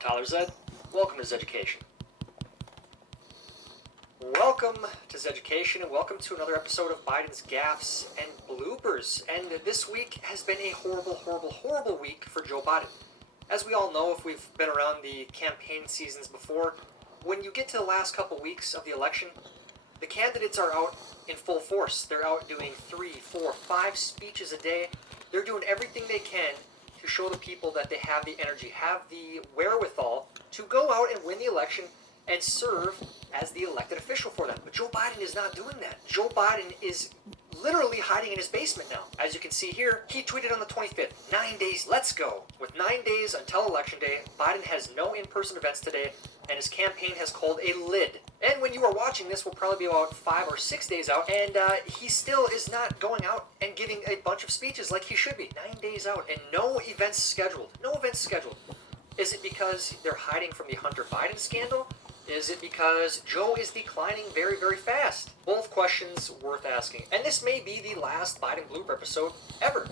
Tyler Zed. Welcome to Zeducation. Welcome to Zeducation, and welcome to another episode of Biden's Gaffes and Bloopers. And this week has been a horrible week for Joe Biden. As we all know, if we've been around the campaign seasons before, when you get to the last couple weeks of the election, the candidates are out in full force. They're out doing 3, 4, 5 speeches a day. They're doing everything they can to show the people that they have the energy, have the wherewithal to go out and win the election and serve as the elected official for them. But Joe Biden is not doing that. Joe Biden is literally hiding in his basement now. As you can see here, he tweeted on the 25th, 9 days, let's go. With 9 days until election day, Biden has no in-person events today, and his campaign has called a lid. And when you are watching this, we'll probably be about 5 or 6 days out, and he still is not going out and giving a bunch of speeches like he should be. 9 days out, and no events scheduled. No events scheduled. Is it because they're hiding from the Hunter Biden scandal? Is it because Joe is declining very, very fast? Both questions worth asking. And this may be the last Biden blooper episode ever.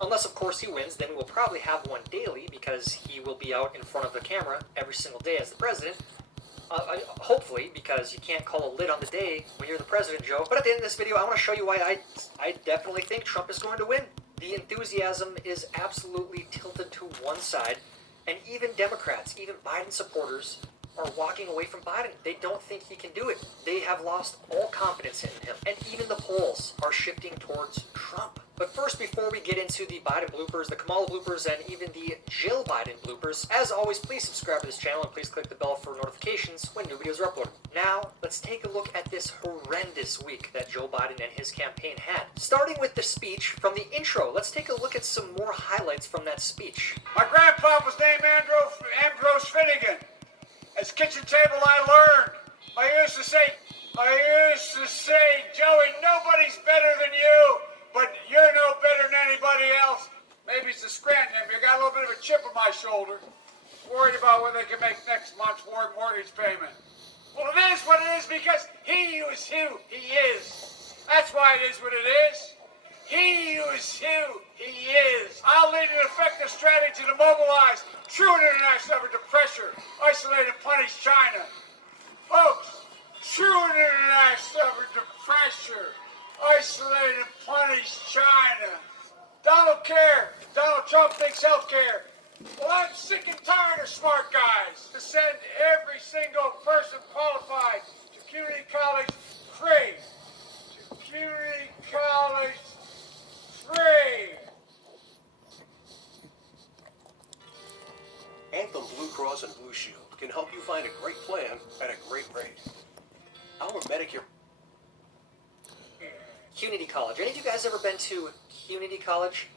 Unless, of course, he wins, then we'll probably have one daily because he will be out in front of the camera every single day as the president. Hopefully, because you can't call a lid on the day when you're the president, Joe. But at the end of this video, I want to show you why I definitely think Trump is going to win. The enthusiasm is absolutely tilted to one side. And even Democrats, even Biden supporters, are walking away from Biden. They don't think he can do it. They have lost all confidence in him. And even the polls are shifting towards Trump. But first, before we get into the Biden bloopers, the Kamala bloopers, and even the Jill Biden bloopers, as always, please subscribe to this channel and please click the bell for notifications when new videos are uploaded. Now, let's take a look at this horrendous week that Joe Biden and his campaign had. Starting with the speech from the intro, let's take a look at some more highlights from that speech. My grandpa was named Ambrose Finnegan. At the kitchen table I learned. I used to say, Joey, nobody's better than you, but you're no better than anybody else. Maybe it's the Scranton. I got a little bit of a chip on my shoulder. Worried about whether they can make next month's mortgage payment. Well, it is what it is because he is who he is. That's why it is what it is. He is who he is. I'll lead an effective strategy to mobilize true international effort to pressure, isolate, and punish China. Folks, true international effort to pressure, isolate, and punish China. Donald Trump thinks healthcare. Well, I'm sick and tired of smart guys to send every single person qualified to community college free. To community college free. Anthem Blue Cross and Blue Shield can help you find a great plan at a great rate. Our Medicare... Community college. Any of you guys ever been to community college?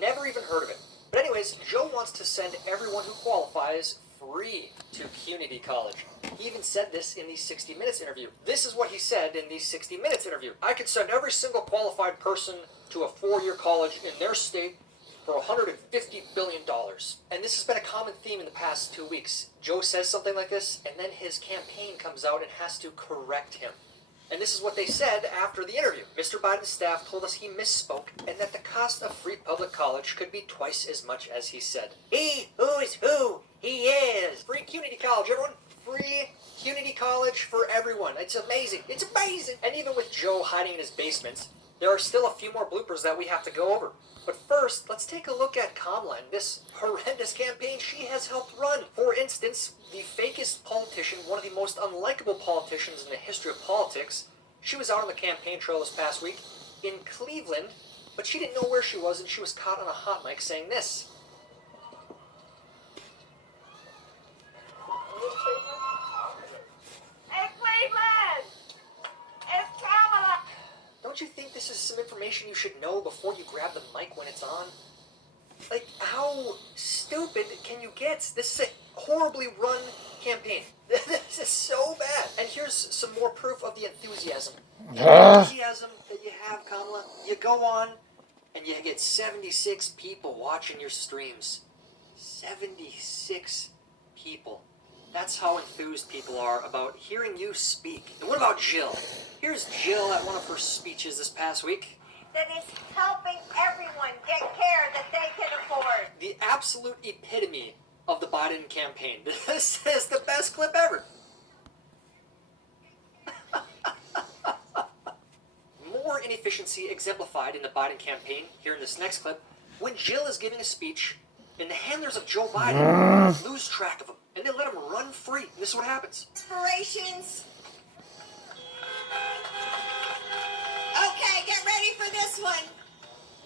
Never even heard of it. But anyways, Joe wants to send everyone who qualifies free to community college. He even said this in the 60 Minutes interview. This is what he said in the 60 Minutes interview. I could send every single qualified person to a 4-year college in their state for $150 billion. And this has been a common theme in the past 2 weeks. Joe says something like this, and then his campaign comes out and has to correct him. And this is what they said after the interview. Mr. Biden's staff told us he misspoke and that the cost of free public college could be twice as much as he said. He who is who he is. Free community college, everyone. Free community college for everyone. It's amazing. It's amazing. And even with Joe hiding in his basement, there are still a few more bloopers that we have to go over. But first, let's take a look at Kamala and this horrendous campaign she has helped run. For instance, the fakest politician, one of the most unlikable politicians in the history of politics, she was out on the campaign trail this past week in Cleveland, but she didn't know where she was, and she was caught on a hot mic saying this. Hey, Cleveland! It's Kamala! Don't you think this is some information you should know before you grab the mic when it's on? Like, how stupid can you get? This is a horribly run campaign. This is so bad. And here's some more proof of the enthusiasm. The enthusiasm that you have, Kamala. You go on and you get 76 people watching your streams. 76 people. That's how enthused people are about hearing you speak. And what about Jill? Here's Jill at one of her speeches this past week. That is helping everyone get care that they can afford. The absolute epitome of the Biden campaign. This is the best clip ever. More inefficiency exemplified in the Biden campaign here in this next clip when Jill is giving a speech and the handlers of Joe Biden lose track of him and they let him run free. And this is what happens. Inspirations. Okay, get ready for this one.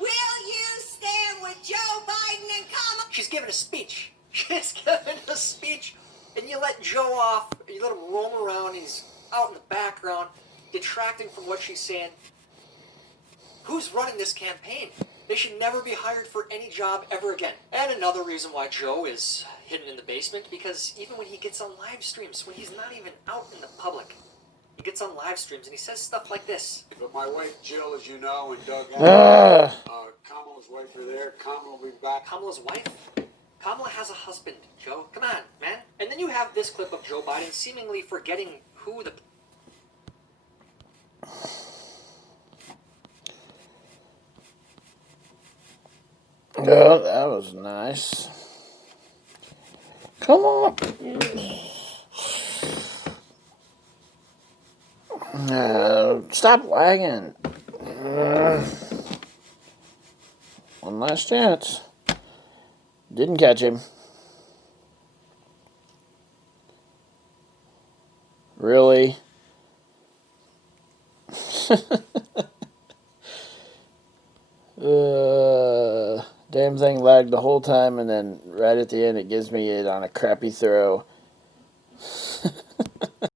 Will you stand with Joe Biden and Kamala? She's giving a speech. She's giving a speech, and you let Joe off, you let him roam around, he's out in the background, detracting from what she's saying. Who's running this campaign? They should never be hired for any job ever again. And another reason why Joe is hidden in the basement, because even when he gets on live streams, when he's not even out in the public, he gets on live streams and he says stuff like this. But my wife Jill, as you know, and Doug, Kamala's wife are there. Kamala will be back. Kamala's wife? Kamala has a husband, Joe. Come on, man. And then you have this clip of Joe Biden seemingly forgetting who the... Yeah, that was nice. Come on. Stop lagging. One last chance. Didn't catch him. Really? Damn thing lagged the whole time, and then right at the end it gives me it on a crappy throw.